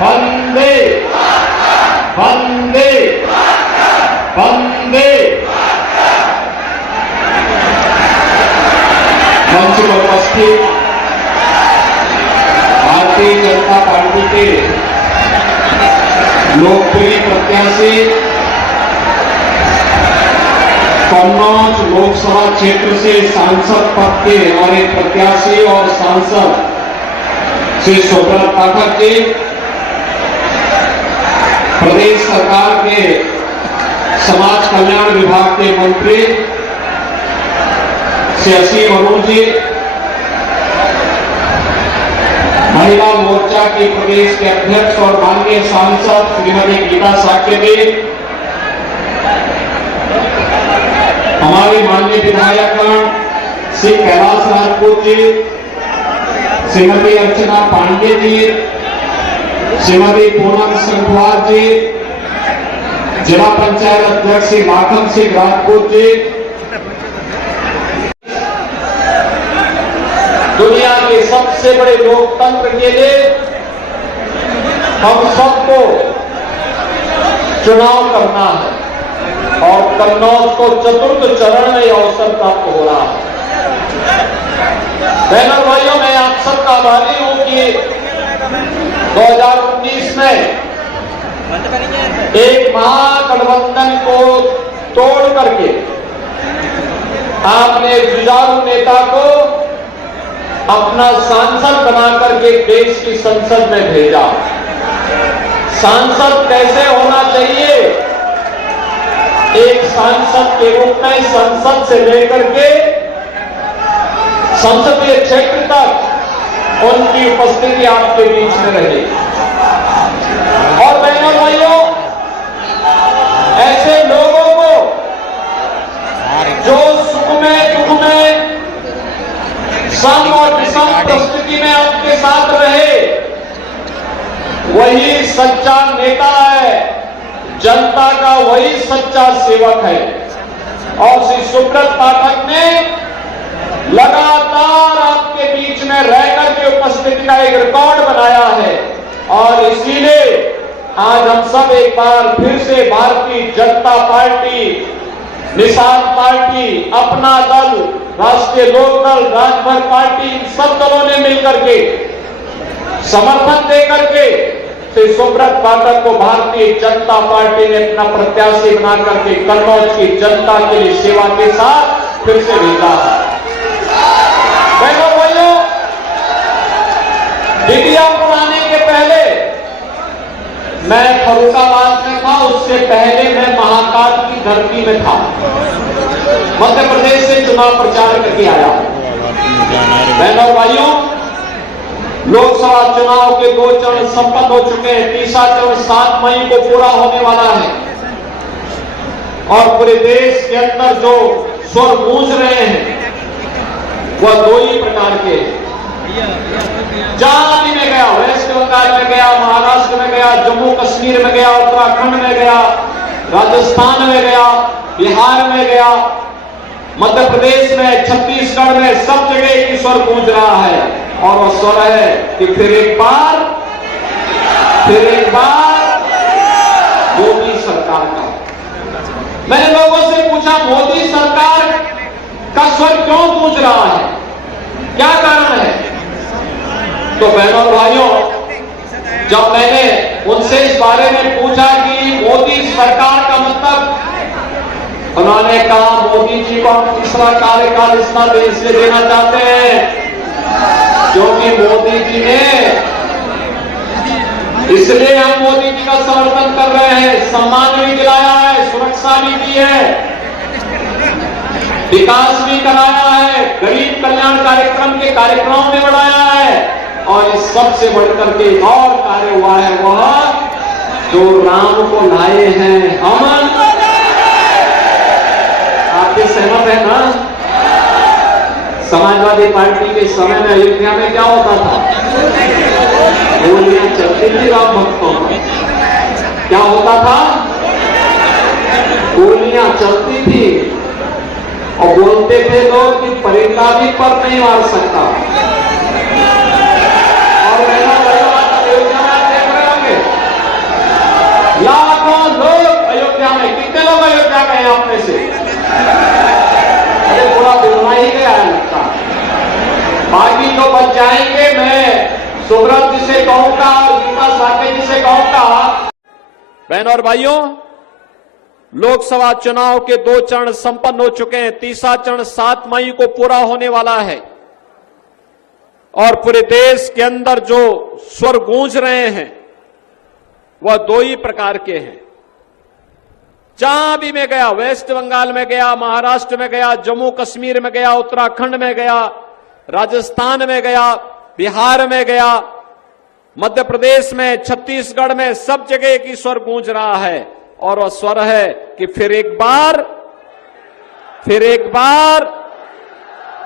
वंदे वंदे वंदे। मंच पर उपस्थित भारतीय जनता पार्टी के लोकप्रिय प्रत्याशी, कन्नौज लोकसभा क्षेत्र से सांसद पद के हमारे प्रत्याशी और सांसद श्री सुब्रत पाठक जी, प्रदेश सरकार के समाज कल्याण विभाग के मंत्री श्री असीम अरुण जी, महिला मोर्चा की प्रदेश के अध्यक्ष और माननीय सांसद श्रीमती गीता साक्य जी, हमारे माननीय विधायकगण श्री कैलाश राजपूत जी, श्रीमती अर्चना पांडे जी, श्रीमती पूनम संघवार जी, जिला पंचायत अध्यक्ष श्री माखन सिंह राजपूत जी, दुनिया के सबसे बड़े लोकतंत्र के लिए हम सबको चुनाव करना है और कन्नौज को चतुर्थ चरण में अवसर प्राप्त हो रहा है। बहनों भाइयों, मैं आप सबका आभारी हूं कि 2019 में एक महागठबंधन को तोड़ करके आपने जुझारू नेता को अपना सांसद बना करके देश की संसद में भेजा। सांसद कैसे होना चाहिए? एक सांसद के रूप में संसद से लेकर के संसदीय क्षेत्र तक उनकी उपस्थिति आपके बीच में रहे। और बहनों भाइयों, ऐसे लोगों को जो सुख में दुख में सम और विषम परिस्थिति में आपके साथ रहे, वही सच्चा नेता है, जनता का वही सच्चा सेवक है। और श्री सुब्रत पाठक ने लगातार आपके बीच में रहकर के उपस्थिति का एक रिकॉर्ड बनाया है और इसीलिए आज हम सब एक बार फिर से भारतीय जनता पार्टी, निषाद पार्टी, अपना दल, राष्ट्रीय लोकदल, राजभर पार्टी, इन सब दलों ने मिलकर के समर्थन देकर के श्री सुब्रत पाठक को भारतीय जनता पार्टी ने अपना प्रत्याशी बना करके कन्नौज की जनता के लिए सेवा के साथ फिर से भेजा। बहनों भाइयों, ईवीएम आने के पहले मैं फर्रुखाबाद में था, उससे पहले मैं महाकाल की धरती में था, मध्य प्रदेश से चुनाव प्रचार करके आया। बहनों भाइयों, लोकसभा चुनाव के 2 चरण संपन्न हो चुके हैं। तीसरा चरण 7 मई को पूरा होने वाला है और पूरे देश के अंदर जो स्वर गूंज रहे हैं वह 2 ही प्रकार के हैं। जहां भी मैं गया, वेस्ट बंगाल में गया, महाराष्ट्र में गया, जम्मू कश्मीर में गया, उत्तराखंड में गया, राजस्थान में गया, बिहार में गया, मध्य प्रदेश में, छत्तीसगढ़ में, सब जगह एक स्वर गूंज रहा है और वह स्वर है कि फिर एक बार मोदी सरकार का। मैंने लोगों से पूछा, मोदी सरकार का स्वर क्यों गूंज रहा है, क्या कारण है? तो बहनों भाइयों, जब मैंने उनसे इस बारे में पूछा कि मोदी सरकार का मतलब, उन्होंने कहा मोदी जी को हम तीसरा कार्यकाल इसलिए देना चाहते हैं क्योंकि मोदी जी ने, इसलिए हम मोदी जी का समर्थन कर रहे हैं। सम्मान भी दिलाया है, सुरक्षा भी दी है, विकास भी कराया है, गरीब कल्याण कार्यक्रम के कार्यक्रमों में बढ़ाया है और इस सबसे बढ़कर के एक और कार्य हुआ है, वह जो राम को लाए हैं हम। आपके सहमत है ना? समाजवादी पार्टी के समय में अयोध्या में क्या होता था? गोलियां चलती थी राम भक्तों में। क्या होता था? गोलियां चलती थी और बोलते थे लोग कि परिंदा भी पर नहीं मार सकता। और अयोध्या में आप देख रहे होंगे जाएंगे, मैं सुब्रत जी से कहूंगा और गीता साके जी से कहूंगा। बहनों और भाइयों, लोकसभा चुनाव के 2 चरण संपन्न हो चुके हैं। तीसरा चरण 7 मई को पूरा होने वाला है और पूरे देश के अंदर जो स्वर गूंज रहे हैं वह 2 ही प्रकार के हैं। जहां भी मैं गया, वेस्ट बंगाल में गया, महाराष्ट्र में गया, जम्मू कश्मीर में गया, उत्तराखंड में गया, राजस्थान में गया, बिहार में गया, मध्य प्रदेश में, छत्तीसगढ़ में, सब जगह एक ही स्वर गूंज रहा है और वह स्वर है कि फिर एक बार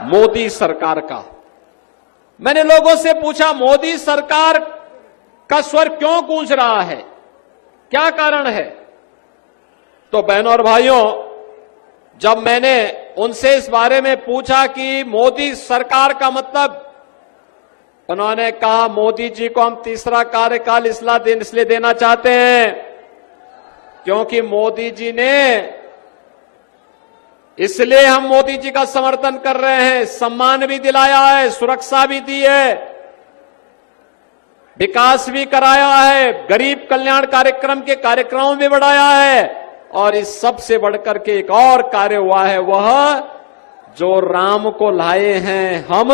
मोदी सरकार का। मैंने लोगों से पूछा, मोदी सरकार का स्वर क्यों गूंज रहा है, क्या कारण है? तो बहनों और भाइयों, जब मैंने उनसे इस बारे में पूछा कि मोदी सरकार का मतलब, उन्होंने कहा मोदी जी को हम तीसरा कार्यकाल इसलिए देना चाहते हैं क्योंकि मोदी जी ने, इसलिए हम मोदी जी का समर्थन कर रहे हैं। सम्मान भी दिलाया है, सुरक्षा भी दी है, विकास भी कराया है, गरीब कल्याण कार्यक्रम के कार्यक्रमों भी बढ़ाया है और इस सब से बढ़कर के एक और कार्य हुआ है, वह जो राम को लाए हैं हम